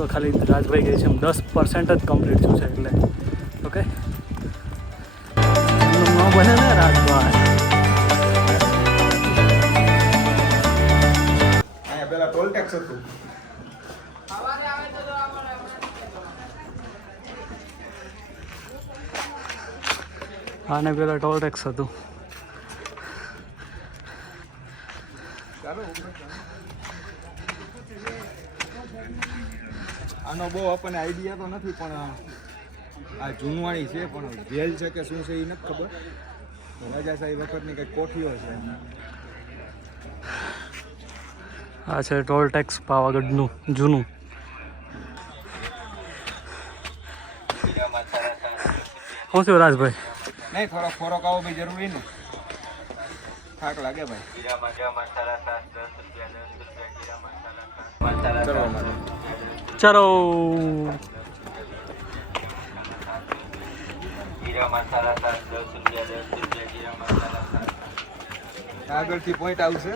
તો ખાલી રાજભાઈ કહે છે એમ 10% જ કમ્પ્લીટ થયું છે એટલે ઓકે ન બને ને રાજભાઈ પેલા ટોલ ટેક્સ હતું આને પેલા ટોલ ટેક્સ હતું આનો બહુ આપણને આઈડિયા તો નથી પણ આ જૂનવાણી છે પણ જેલ છે કે શું છે એ નથી ખબર રાજાશાહી વખતની કંઈક કોઠીઓ છે આ છે ટોલ ટેક્સ પાવાગઢનું જૂનું શું થયું રાજભાઈ નહીં થોડોક ખોરાક આવો ભાઈ જરૂરી ને થાક લાગે ભાઈ ચલો આગળથી પોઈન્ટ આવશે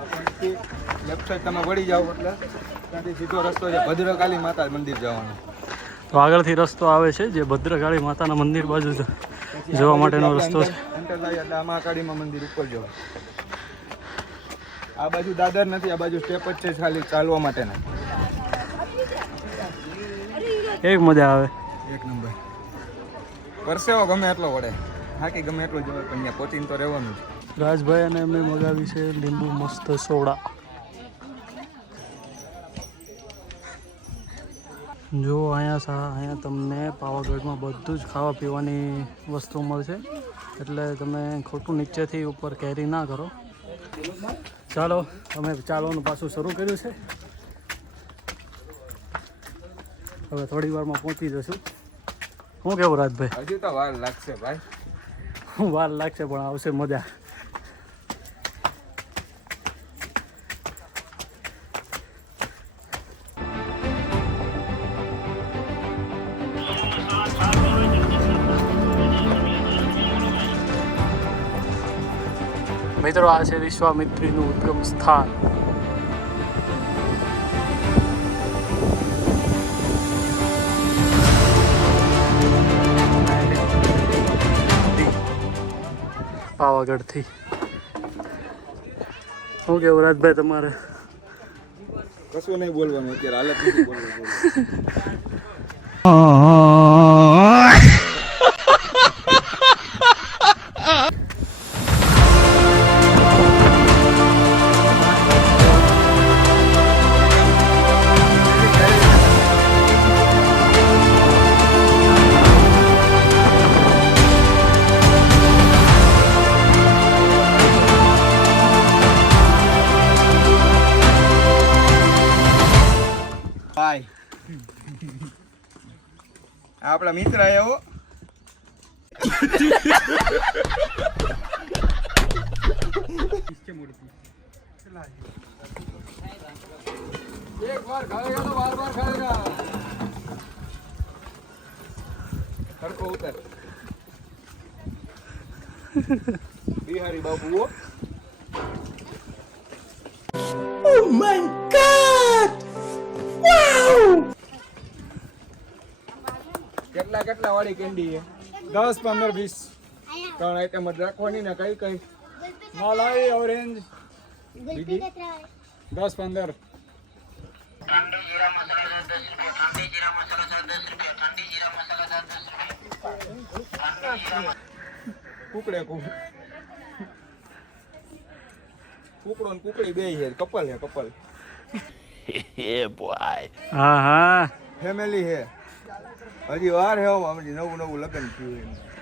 પોઈન્ટથી લેફ્ટ સાઈડ તમે વળી જાઓ એટલે ત્યાંથી સીધો રસ્તો છે ભદ્રકાળી માતા મંદિર જવાનો તો આગળથી રસ્તો આવે છે જે ભદ્રકાળી માતાના મંદિર બાજુ જવા માટેનો રસ્તો છે એન્ટર થાય એટલે આ મહાકાળીમાં મંદિર ઉપર જવા આ બાજુ દાદર નથી આ બાજુ સ્ટેપ જ છે ખાલી ચાલવા માટેના એક મજા આવે એક નંબર પરસેવો ગમે એટલો વડે હાકી ગમે એટલું જવાય પણ ત્યાં પહોંચીને તો રહેવાનું રાજભાઈ અને એમને મગાવી છે લીંબુ મસ્ત સોડા જો અહીંયા તમને પાવાગઢમાં બધું જ ખાવા પીવાની વસ્તુ મળશે એટલે તમે ખોટું નીચેથી ઉપર કેરી ના કરો ચાલો તમે ચાલવાનું પાછું શરૂ કર્યું છે હવે થોડી વારમાં પહોંચી જશું શું કેવું રાજભાઈ હજી તો વાર લાગશે ભાઈ વાર લાગશે પણ આવશે મજા મિત્રો આ છે વિશ્વામિત્રીનું ઉદ્ગમ સ્થાન પાવાગઢથી શું કેવું રાજભાઈ તમારે કશું નહીં બોલવાનું અત્યારે હાલત નથી બોલવાનું આપણા મિત્ર આવ્યો એક બાર ખાएगा तो बार बार खाएगा સરખો ઉતર બિહારી બાબુ ઓ માય ગોડ વાવ કેટલા વાળી કેન્ડી છે 10 15 20 ત્રણ આઈટમ જ રાખવાની ને કઈ કઈ મલાઈ ઓરેન્જ બીજી 10 15 ઠંડી જીરા મસાલા 10 રૂપિયા ઠંડી જીરા મસાલા 10 રૂપિયા કુકડે કુકડો ને કુકડી બે છે કપલ હે કપલ હે બોય હા હા ફેમિલી હે હજી વાર હે હજી નવું લગ્ન થયું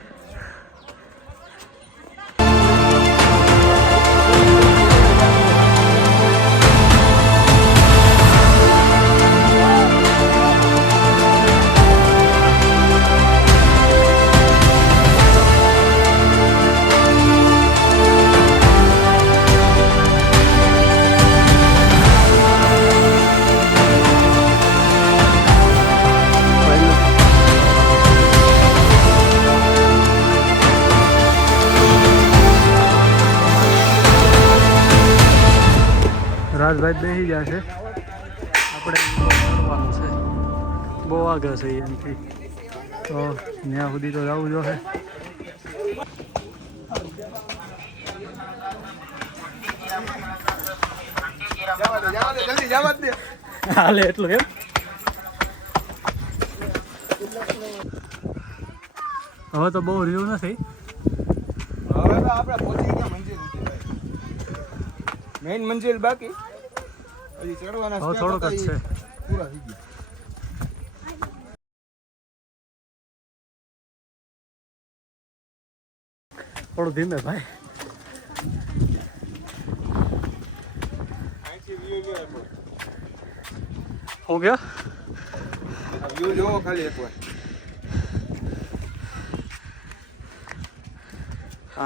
રાજભાઈ બેસી જશે આપણે કરવાનું છે બહુ આગળ છે એમથી, તો ત્યાં સુધી તો જવું જોઈએ. હાલે એટલું એમ. હવે તો બહુ રહ્યું નથી. હવે તો આપણે પહોંચી ગયા મંજિલ સુધી ભાઈ. મેઇન મંજિલ બાકી, હજી ચડવાના હવે થોડુંક જ છે. પૂરા થઈ ગયા. થોડું ધીમે ભાઈ. અહીંથી વ્યૂ જો એકવાર. હું ગયો આ વ્યૂ જોવો ખાલી એકવાર.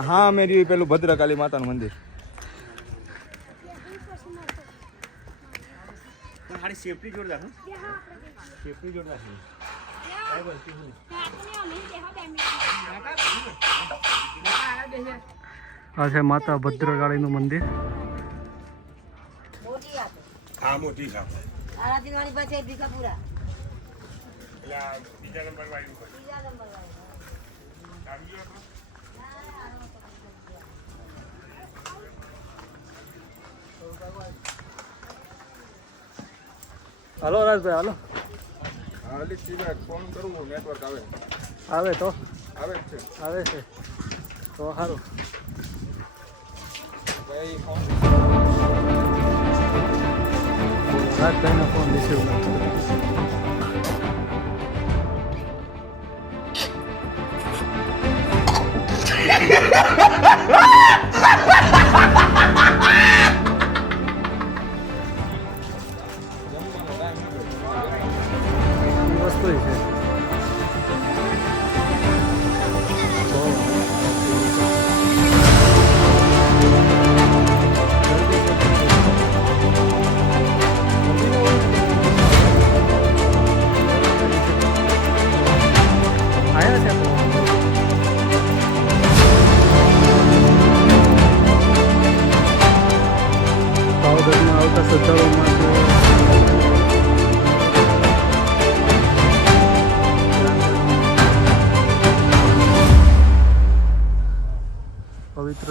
હા અમે રહ્યું પેલું ભદ્રકાળી માતાનું મંદિર. સેફટી જોરદાર, સેફટી જોરદાર છે. આ છે માતા ભદ્રકાળીનું મંદિર. હા મોટી છે. હાલો રાજભાઈ હાલો. હાલી સીધા ફોન કરવું, નેટવર્ક આવે. આવે તો આવે જ છે. આવે છે તો સારું. ભાઈ ફોન રાજભાઈનો ફોન રિસીવ નથી. વસ્તુ છે. પાવાગઢમાં આવતા શ્રદ્ધાળુઓ માટે પવિત્ર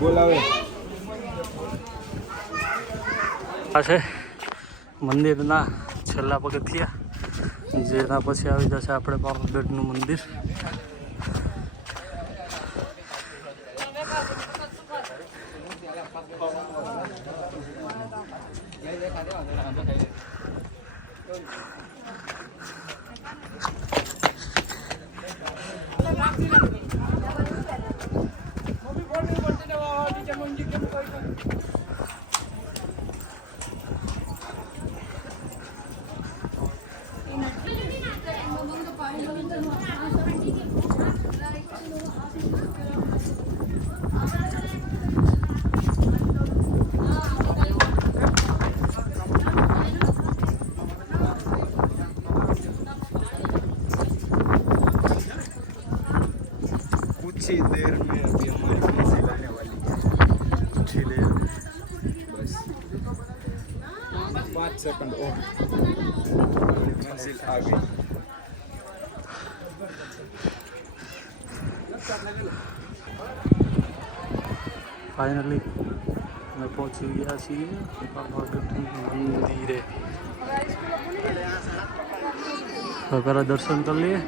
બોલાવે. આ છે મંદિરના છેલ્લા પગથિયા, જેના પછી આવી જશે આપણે પાવાગઢનું મંદિર. कुछ ही देर में अभी हमारी मंजिल आने वाली है. कुछ ही देर बस 5 सेकंड और मंजिल आ गई. ફાઇનલી અમે પહોંચી ગયા છીએ પાવાગઢ મંદિરે. તો ઘરે દર્શન કરી લઈએ.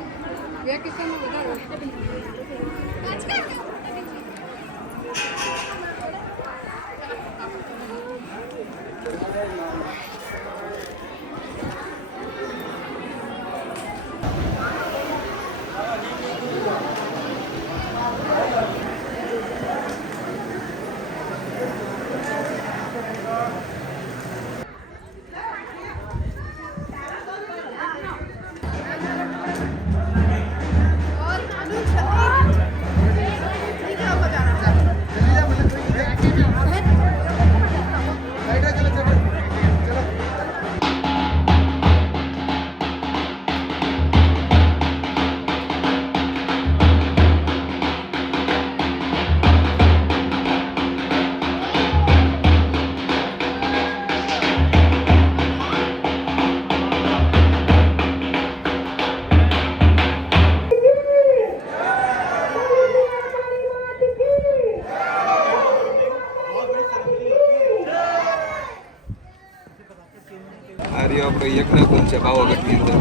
આ રહ્યો આપણો યજ્ઞકુંડ છે પાવાગઢની અંદર.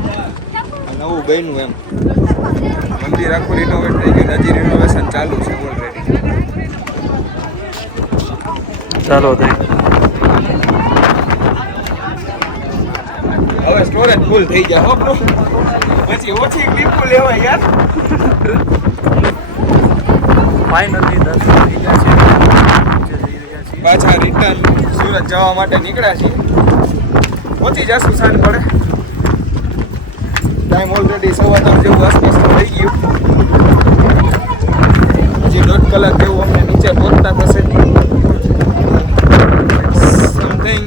નવું બન્યું એમ. મંદિર આખું રિનોવેટ થઈ ગયું. હજી રિનોવેશન ચાલુ છે ઓલરેડી. ચાલો તો હવે સ્ટોરેજ ફૂલ થઈ જાય હો બ્રો. પછી ઓછી ક્લિપો લેવાય યાર. ફાઇનલી દર્શન થઈ ગયા છે. નીચે જઈ રહ્યા છીએ. પાછા રિટર્ન સુરત જવા માટે નીકળ્યા છીએ. પહોંચી જશું સાંજ પડે. ટાઈમ ઓલરેડી 3:15 જેવું આસપાસ થઈ ગયું. હજી 1.5 કલાક જેવું અમને નીચે પહોંચતા થશે. સમથિંગ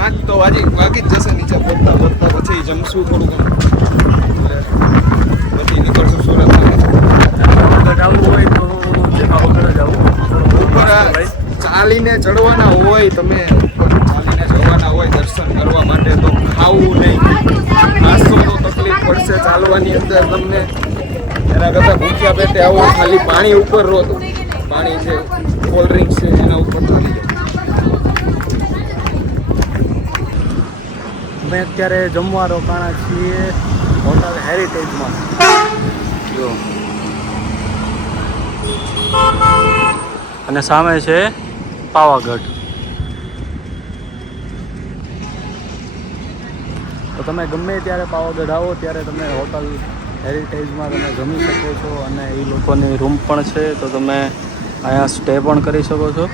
5 તો વાગી જ જશે નીચે પહોંચતા. પછી જમશું થોડું ઘણું. એટલે પછી નીકળશું સુરત માટે. પાવાગઢ આવવું હોય તો જે પાવાગઢ જવું ઉપર ચાલીને ચડવાના હોય તમે દર્શન કરવા માટે તો ખાવું નહીં. નાસ્તો તો તકલીફ પડશે ચાલવાની અંદર તમને. એના કરતાં ભૂખ્યા પેટે આવો. ખાલી પાણી ઉપર રહો તો પાણી છે, કોલ્ડ ડ્રિંક છે, એના ઉપર ચાલી જાઓ. અમે અત્યારે જમવા રોકાણા છીએ હોટલ હેરિટેજમાં. જો અને સામે છે પાવાગઢ. તો તમે ગમે ત્યારે પાવાગઢ આવો ત્યારે તમે હોટલ હેરિટેજમાં તમે જમી શકો છો અને એ લોકોની રૂમ પણ છે તો તમે અહીંયા સ્ટે પણ કરી શકો છો.